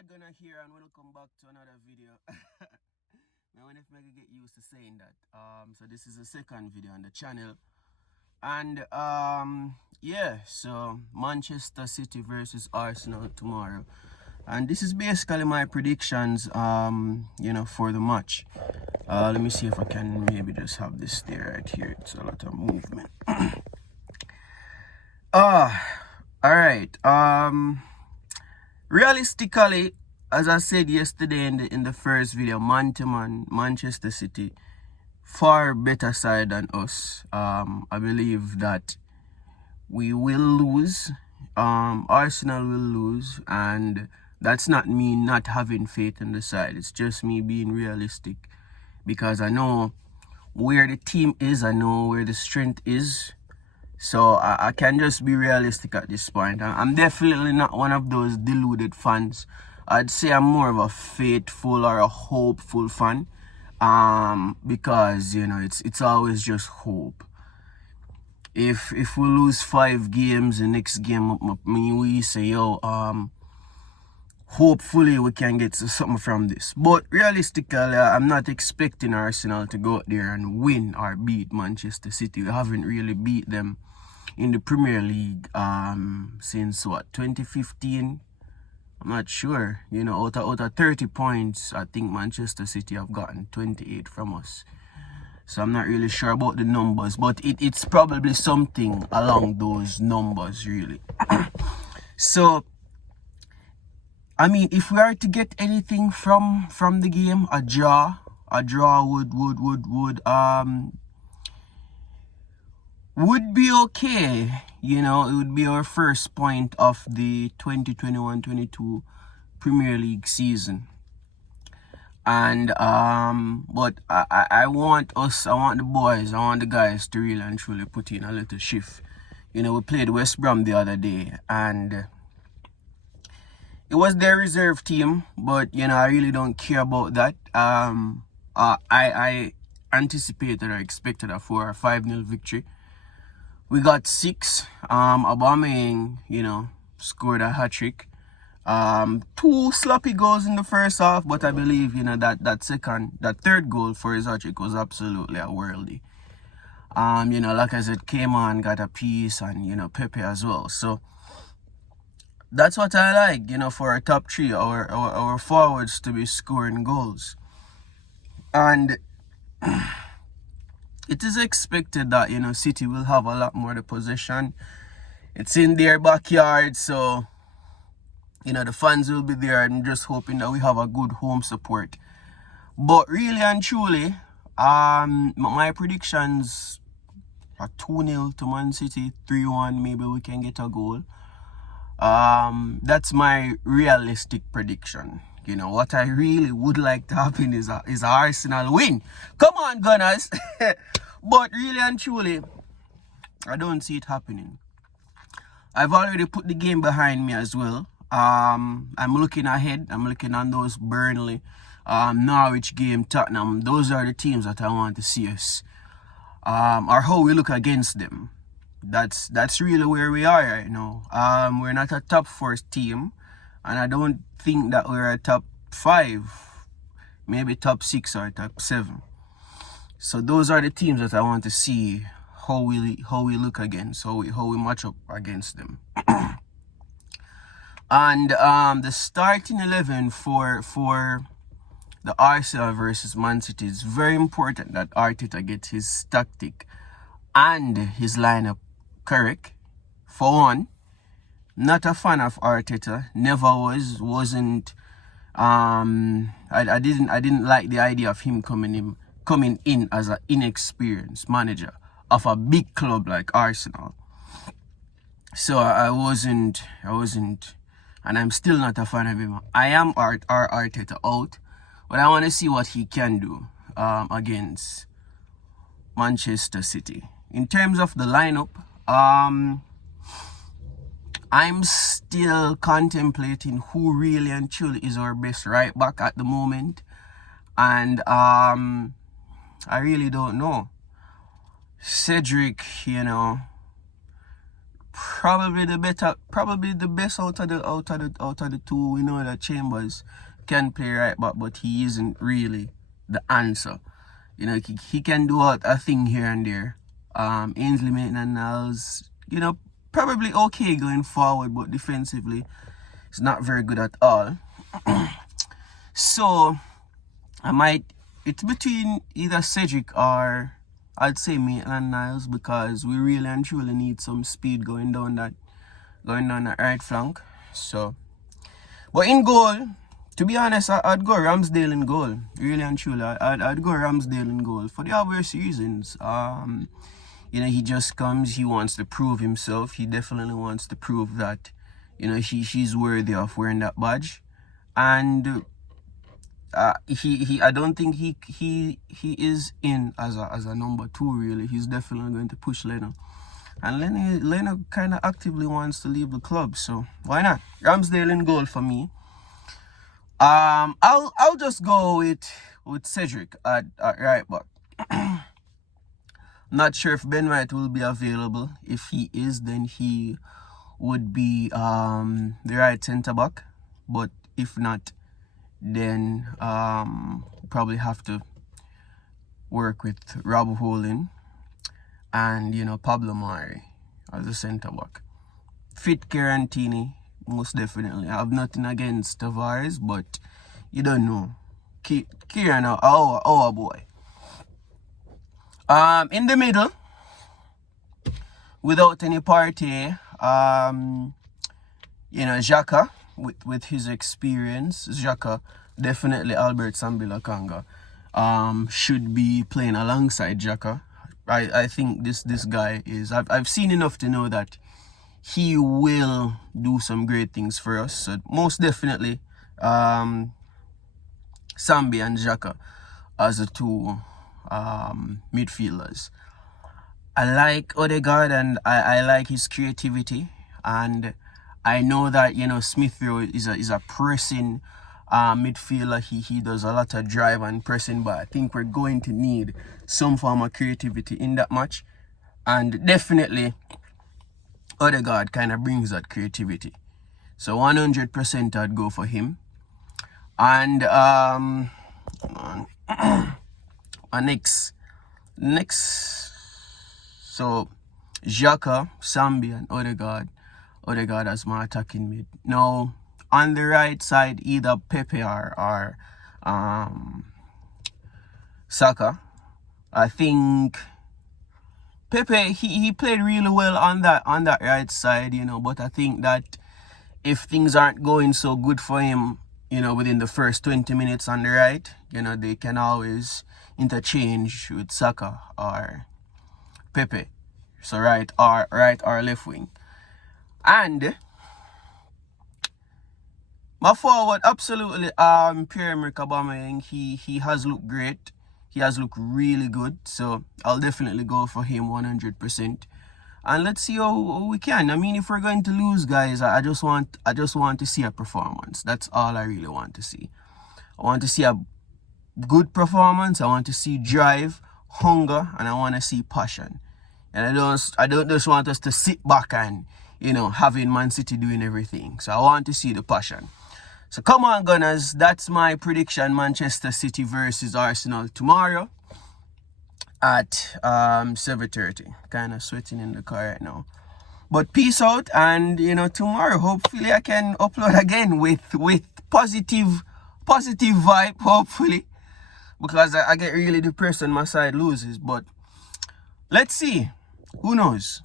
God gonna hear and welcome back to another video. I wonder if I can get used to saying that. So this is the second video on the channel. And yeah, so Manchester City versus Arsenal tomorrow. And this is basically my predictions for the match. Let me see if I can maybe just have this there right here. It's a lot of movement. Alright. Realistically, as I said yesterday in the first video, man, Manchester City, far better side than us. I believe that we will lose. Arsenal will lose, and that's not me not having faith in the side. It's just me being realistic, because I know where the team is, I know where the strength is. So I can just be realistic at this point. I'm definitely not one of those deluded fans. I'd say I'm more of a faithful or a hopeful fan. Because it's always just hope. If we lose 5 games, the next game we say hopefully we can get something from this. But realistically, I'm not expecting Arsenal to go out there and win or beat Manchester City. We haven't really beat them in the Premier League since 2015. I'm not sure. Out of 30 points, I think Manchester City have gotten 28 from us. So I'm not really sure about the numbers, but it's probably something along those numbers, really. So I mean, if we are to get anything from the game, a draw would be okay. It would be our first point of the 2021-22 Premier League season. And but I want the boys, I want the guys to really and truly put in a little shift. We played West Brom the other day, and it was their reserve team, but I really don't care about that. I anticipated or expected a 4 or 5-0 victory. We got 6. Aubameyang, scored a hat-trick. 2 sloppy goals in the first half, but I believe, that third goal for his hat-trick was absolutely a worldie. Like I said, came on, got a piece, and, Pepe as well. So that's what I like, for our top 3, our forwards to be scoring goals. And it is expected that, City will have a lot more the possession. It's in their backyard, so, the fans will be there. I'm just hoping that we have a good home support. But really and truly, my predictions are 2-0 to Man City, 3-1, maybe we can get a goal. That's my realistic prediction. What I really would like to happen is a Arsenal win. Come on, Gunners. But really and truly, I don't see it happening. I've already put the game behind me as well. I'm looking ahead. I'm looking on those Burnley, Norwich game, Tottenham. Those are the teams that I want to see us, or how we look against them. That's really where we are right now. We're not a top 4 team, and I don't think that we're a top 5, maybe top 6 or top 7. So those are the teams that I want to see how we look against, how we match up against them. And the starting 11 for the Arsenal versus Man City, is very important that Arteta gets his tactic and his lineup correct. For one, not a fan of Arteta, never wasn't. I didn't like the idea of him coming in as an inexperienced manager of a big club like Arsenal. So I wasn't, and I'm still not a fan of him. I am Arteta out, but I want to see what he can do against Manchester City. In terms of the lineup, I'm still contemplating who really and truly is our best right back at the moment. And I really don't know. Cedric, probably the best out of the two. We know that Chambers can play right back, but he isn't really the answer. You know, he can do a thing here and there. Ainsley Maitland-Niles, you know, probably okay going forward, but defensively, it's not very good at all. So it's between either Cedric or I'd say Maitland-Niles, because we really and truly need some speed going down that right flank. So, but in goal, to be honest, I'd go Ramsdale in goal. Really and truly, I'd go Ramsdale in goal for the obvious reasons. You know, he just comes, he wants to prove himself. He definitely wants to prove that, you know, he's worthy of wearing that badge. And I don't think he is in as a number 2 really. He's definitely going to push Leno. And Leno kind of actively wants to leave the club, so why not? Ramsdale in goal for me. I'll just go with Cedric at right back. Not sure if Ben White will be available. If he is, then he would be the right centre back. But if not, then probably have to work with Rob Holding and, you know, Pablo Mari as a centre back. Fit Garantini, most definitely. I have nothing against Tavares, but you don't know. Kieran, our boy. In the middle, without any party, you know, Xhaka, with his experience, Xhaka, definitely Albert Sambila Kanga, should be playing alongside Xhaka. I think this guy is, I've seen enough to know that he will do some great things for us. So most definitely, Sambi and Xhaka as the two midfielders. I like Odegaard, and I like his creativity, and I know that, you know, Smith Rowe is a pressing midfielder. He does a lot of drive and pressing, but I think we're going to need some form of creativity in that match, and definitely Odegaard kind of brings that creativity. So 100% I'd go for him. And next, so Xhaka, Sambi, and Odegaard as my attacking mid. Now on the right side, either Pepe or Saka. I think Pepe he played really well on that right side, you know, but I think that if things aren't going so good for him, you know, within the first 20 minutes on the right, you know, they can always interchange with Saka or Pepe. So right or left wing. And my forward, absolutely, Pierre-Emerick Aubameyang, he has looked great. He has looked really good. So I'll definitely go for him 100%. And let's see how we can. I mean, if we're going to lose, guys, I just want to see a performance. That's all I really want to see. I want to see a good performance. I want to see drive, hunger, and I want to see passion. And I don't just want us to sit back and, you know, having Man City doing everything. So I want to see the passion. So come on, Gunners. That's my prediction. Manchester City versus Arsenal tomorrow at 7:30. Kind of sweating in the car right now. But peace out, and, you know, tomorrow hopefully I can upload again with positive vibe, hopefully, because I get really depressed when my side loses. But let's see. Who knows?